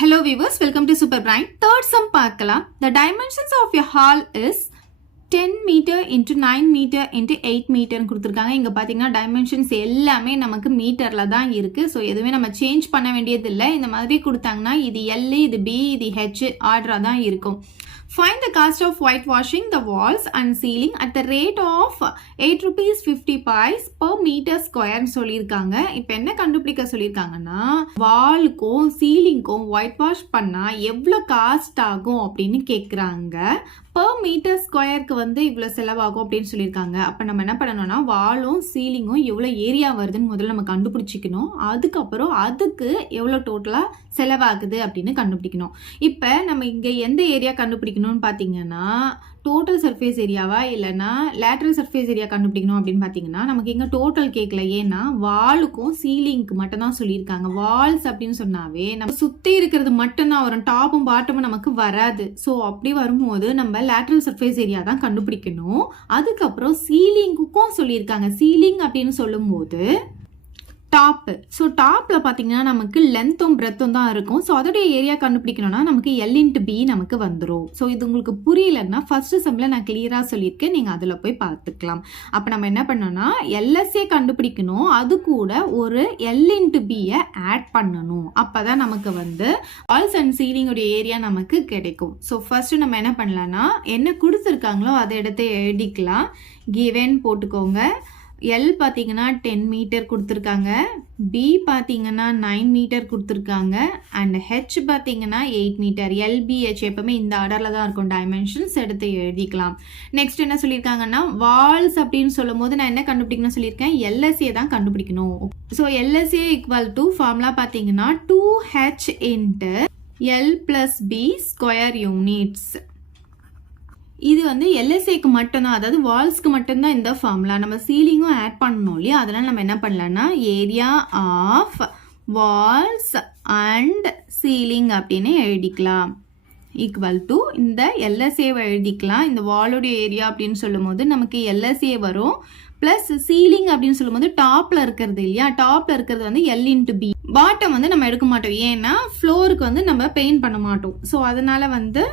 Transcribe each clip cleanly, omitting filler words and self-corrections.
Hello viewers, welcome to Super Brain. Third sum பார்க்கலாம். The dimensions of your hall is 10 meter into 9 meter into 8 meter கொடுத்திருக்காங்க. இங்க பாத்தீங்கன்னா dimensions எல்லாமே நமக்கு மீட்டர்ல தான் இருக்கு. சோ எதுவுமே நம்ம சேஞ்ச் பண்ண வேண்டியது இல்லை. இந்த மாதிரி கொடுத்தாங்கன்னா இது L, இது B, இது H ஆர்டரா தான் இருக்கும். Find the cost of whitewashing the walls and ceiling at the rate of 8 rupees 50 paise per meter square சொல்லியிருக்காங்க. இப்போ என்ன கண்டுபிடிக்க சொல்லியிருக்காங்கன்னா வாலுக்கும் சீலிங்க்கும் ஒயிட் வாஷ் பண்ணா எவ்வளோ காஸ்ட் ஆகும் அப்படின்னு கேட்குறாங்க. per மீட்டர் ஸ்கொயருக்கு வந்து இவ்வளோ செலவாகும் அப்படின்னு சொல்லியிருக்காங்க. அப்போ நம்ம என்ன பண்ணணும்னா வாலும் சீலிங்கும் எவ்வளோ ஏரியா வருதுன்னு முதல்ல நம்ம கண்டுபிடிச்சிக்கணும். அதுக்கப்புறம் அதுக்கு எவ்வளோ டோட்டலாக செலவாகுது அப்படின்னு கண்டுபிடிக்கணும். இப்போ நம்ம இங்கே எந்த ஏரியா கண்டுபிடிக்கணும்னு பார்த்தீங்கன்னா டோட்டல் சர்ஃபேஸ் ஏரியாவா இல்லைன்னா லேட்ரல் சர்ஃபேஸ் ஏரியா கண்டுபிடிக்கணும் அப்படின்னு பார்த்தீங்கன்னா நமக்கு இங்கே டோட்டல் கேட்கல. ஏன்னா வாலுக்கும் சீலிங்க்கு மட்டும் தான் சொல்லியிருக்காங்க. வால்ஸ் அப்படின்னு சொன்னாவே நம்ம சுற்றி இருக்கிறது மட்டும்தான் வரும், டாப்பும் பாட்டமும் நமக்கு வராது. ஸோ அப்படி வரும்போது நம்ம லேட்ரல் சர்ஃபேஸ் ஏரியா தான் கண்டுபிடிக்கணும். அதுக்கப்புறம் சீலிங்குக்கும் சொல்லியிருக்காங்க. சீலிங் அப்படின்னு சொல்லும்போது டாப்பு. ஸோ டாப்பில் பார்த்தீங்கன்னா நமக்கு லென்த்தும் பிரெத்தும் தான் இருக்கும். ஸோ அதோடைய ஏரியா கண்டுபிடிக்கணும்னா நமக்கு L × B நமக்கு வந்துடும். ஸோ இது உங்களுக்கு புரியலன்னா ஃபர்ஸ்ட் சம்மில் நான் கிளியராக சொல்லியிருக்கேன், நீங்கள் அதில் போய் பார்த்துக்கலாம். அப்போ நம்ம என்ன பண்ணோம்னா LSA கண்டுபிடிக்கணும், அது கூட ஒரு L × B-யை ஆட் பண்ணணும். அப்போ தான் நமக்கு வந்து வால்ஸ் அண்ட் சீலிங்குடைய ஏரியா நமக்கு கிடைக்கும். ஸோ ஃபர்ஸ்ட் நம்ம என்ன பண்ணலாம்னா என்ன கொடுத்துருக்காங்களோ அதை எடுத்து எழுதிக்கலாம். கிவன் போட்டுக்கோங்க. L பார்த்தீங்கன்னா 10 மீட்டர் கொடுத்துருக்காங்க, B பார்த்தீங்கன்னா 9 மீட்டர் கொடுத்துருக்காங்க, அண்ட் H பார்த்தீங்கன்னா 8 மீட்டர். LBH எப்பவுமே இந்த ஆர்டரில் தான் இருக்கும். டைமென்ஷன்ஸ் எடுத்து எழுதிக்கலாம். நெக்ஸ்ட் என்ன சொல்லியிருக்காங்கன்னா வால்ஸ் அப்படின்னு சொல்லும் போது நான் என்ன கண்டுபிடிக்கணும்னு சொல்லியிருக்கேன், LSA தான் கண்டுபிடிக்கணும். So LSA equal to formula பார்த்தீங்கன்னா 2H × L + B square units. இது வந்து LSAக்கு மட்டும்தான், அதாவது வால்ஸ்க்கு மட்டும்தான் இந்த ஃபார்முலா. நம்ம சீலிங்கும் ஆட் பண்ணணும் இல்லையா, அதனால நம்ம என்ன பண்ணலாம்னா area of walls and ceiling அப்படின்னு எழுதிக்கலாம். ஈக்குவல் டு இந்த LSAவை எழுதிக்கலாம். இந்த வாலோடைய ஏரியா அப்படின்னு சொல்லும் போது நமக்கு LSA வரும், பிளஸ் சீலிங் அப்படின்னு சொல்லும் போது டாப்ல இருக்கிறது இல்லையா, டாப்ல இருக்கிறது வந்து L × B. பாட்டம் வந்து நம்ம எடுக்க மாட்டோம், ஏன்னா ஃப்ளோருக்கு வந்து நம்ம பெயிண்ட் பண்ண மாட்டோம். ஸோ அதனால வந்து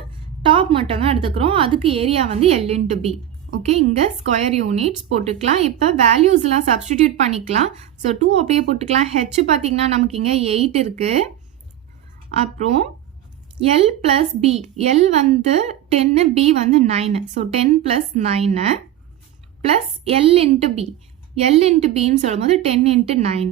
டாப் மட்டும் தான் எடுத்துக்கிறோம். அதுக்கு ஏரியா வந்து L × B. ஓகே, இங்கே ஸ்கொயர் யூனிட்ஸ் போட்டுக்கலாம். இப்போ வேல்யூஸ்லாம் சப்ஸ்டிடியூட் பண்ணிக்கலாம். ஸோ 2 அப்படியே போட்டுக்கலாம். H பார்த்தீங்கன்னா நமக்கு இங்கே 8 இருக்குது. அப்புறம் L + B. L வந்து 10, B வந்து 9. So 10 + 9 plus L × B. L × Bன்னு சொல்லும் போது 10 × 9.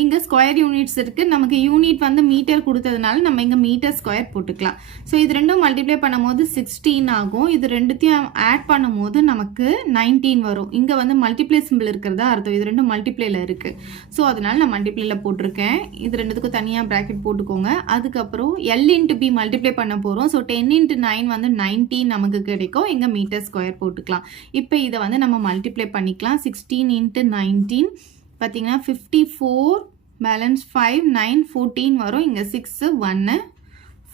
இங்கே ஸ்கொயர் யூனிட்ஸ் இருக்குது. நமக்கு யூனிட் வந்து மீட்டர் கொடுத்ததுனால நம்ம இங்கே மீட்டர் ஸ்கொயர் போட்டுக்கலாம். ஸோ இது ரெண்டும் மல்டிப்ளை பண்ணும் போது 16 ஆகும். இது ரெண்டுத்தையும் ஆட் பண்ணும் போது நமக்கு 19 வரும். இங்கே வந்து மல்டிப்ளை சிம்பிள் இருக்கிறதா அர்த்தம். இது ரெண்டும் மல்டிப்ளைல இருக்குது. ஸோ அதனால நான் மல்டிப்ளைல போட்டிருக்கேன். இது ரெண்டுத்துக்கும் தனியாக ப்ராக்கெட் போட்டுக்கோங்க. அதுக்கப்புறம் L × B மல்டிப்ளை பண்ண போகிறோம். ஸோ 10 × 9 வந்து 19 நமக்கு கிடைக்கும். இங்கே மீட்டர் ஸ்கொயர் போட்டுக்கலாம். இப்போ இதை வந்து நம்ம மல்டிப்ளை பண்ணிக்கலாம். 16 × 19 பார்த்தீங்கன்னா 54, பேலன்ஸ் 5, 9, 14 வரும். இங்கே 6, 1,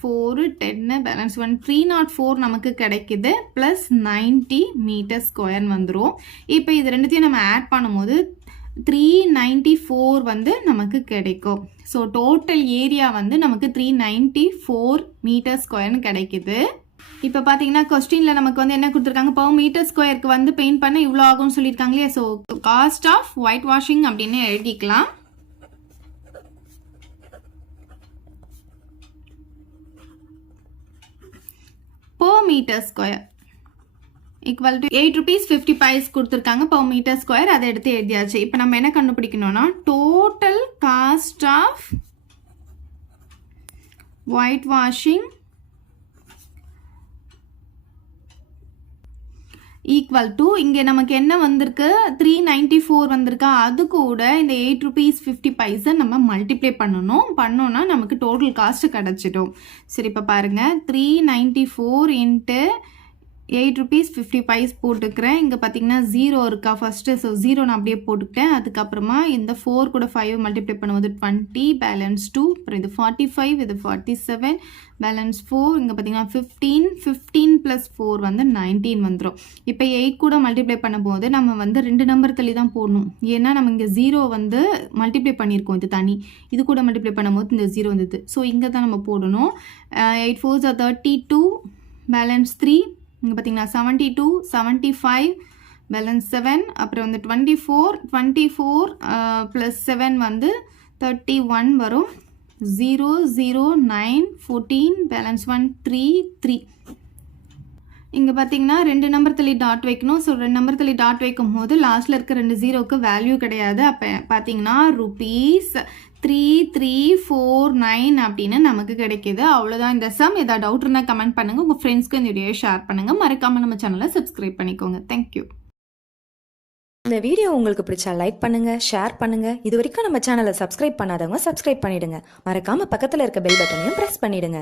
4, 10, பேலன்ஸ் 1, 304 நமக்கு கிடைக்குது. ப்ளஸ் 90 மீட்டர் ஸ்கொயர் வந்துடும். இப்போ இது ரெண்டுத்தையும் நம்ம ஆட் பண்ணும்போது 394 வந்து நமக்கு கிடைக்கும். ஸோ டோட்டல் ஏரியா வந்து நமக்கு 394 மீட்டர் ஸ்கொயர்னு கிடைக்குது. இப்போ பார்த்தீங்கன்னா கொஸ்டினில் நமக்கு வந்து என்ன கொடுத்துருக்காங்க, per மீட்டர் ஸ்கொயருக்கு வந்து பெயிண்ட் பண்ண இவ்வளோ ஆகும்னு சொல்லியிருக்காங்க இல்லையா. So cost of white washing அப்படின்னு எழுதிக்கலாம். per metre square equal to 8 rupees 50 paise கொடுத்துருக்காங்க per மீட்டர் ஸ்கொயர். அதை எடுத்து எழுதியாச்சு. இப்போ நம்ம என்ன கண்டுபிடிக்கணும்னா total cost of white washing equal to இங்கே நமக்கு என்ன வந்திருக்கு 394 வந்திருக்கா, அது கூட இந்த 8 rupees 50 paise நம்ம மல்டிப்ளை பண்ணோன்னா நமக்கு டோட்டல் காஸ்ட் கிடச்சிடும். சரி, இப்போ பாருங்கள் 394 × ₹8.50 போட்டுக்கிறேன். இங்கே பார்த்தீங்கன்னா 0 இருக்கா ஃபஸ்ட்டு. ஸோ 0 நான் அப்படியே போட்டுக்கிட்டேன். அதுக்கப்புறமா இந்த 4 கூட 5 மல்டிப்ளை பண்ணும்போது 20, பேலன்ஸ் 2, அப்புறம் இது 45, இது 47, பேலன்ஸ் 4, இங்கே பார்த்தீங்கன்னா 15, 15 + 4 வந்து 19 வந்துடும். இப்போ 8 கூட மல்டிப்ளை பண்ணும்போது நம்ம வந்து 2 நம்பர் தள்ளி தான் போடணும். ஏன்னா நம்ம இங்கே 0 வந்து மல்டிப்ளை பண்ணியிருக்கோம், இது தனி. இது கூட மல்டிப்ளை பண்ணும்போது இந்த 0 வந்தது. ஸோ இங்கே தான் நம்ம போடணும். 8 4s are 32, பேலன்ஸ் 3, இங்கே பார்த்தீங்கன்னா 72, 75, பேலன்ஸ் 7, அப்புறம் வந்து 24 + 7 வந்து 31 வரும். 0 0 9 14, பேலன்ஸ் 1 3 3. இங்கே பார்த்தீங்கன்னா 2 நம்பர் தள்ளி டாட் வைக்கணும். ஸோ 2 நம்பர் தள்ளி டாட் வைக்கும் போது லாஸ்ட்டில் இருக்க 2 0க்கு வேல்யூ கிடையாது. அப்போ பார்த்தீங்கன்னா ₹3349 அப்படின்னு நமக்கு கிடைக்கிது. அவ்வளோதான் இந்த சம். ஏதாவது டவுட் இருந்தால் கமெண்ட் பண்ணுங்கள். உங்கள் ஃப்ரெண்ட்ஸ்க்கு இந்த வீடியோ ஷேர் பண்ணுங்கள். மறக்காமல் நம்ம சேனலை சப்ஸ்கிரைப் பண்ணிக்கோங்க. தேங்க்யூ. இந்த வீடியோ உங்களுக்கு பிடிச்சா லைக் பண்ணுங்க, ஷேர் பண்ணுங்க. இது வரைக்கும் நம்ம சேனலை சப்ஸ்கிரைப் பண்ணாதவங்க சப்ஸ்கிரைப் பண்ணிடுங்க. மறக்காம பக்கத்தில் இருக்க பெல் பட்டனையும் பிரஸ் பண்ணிடுங்க.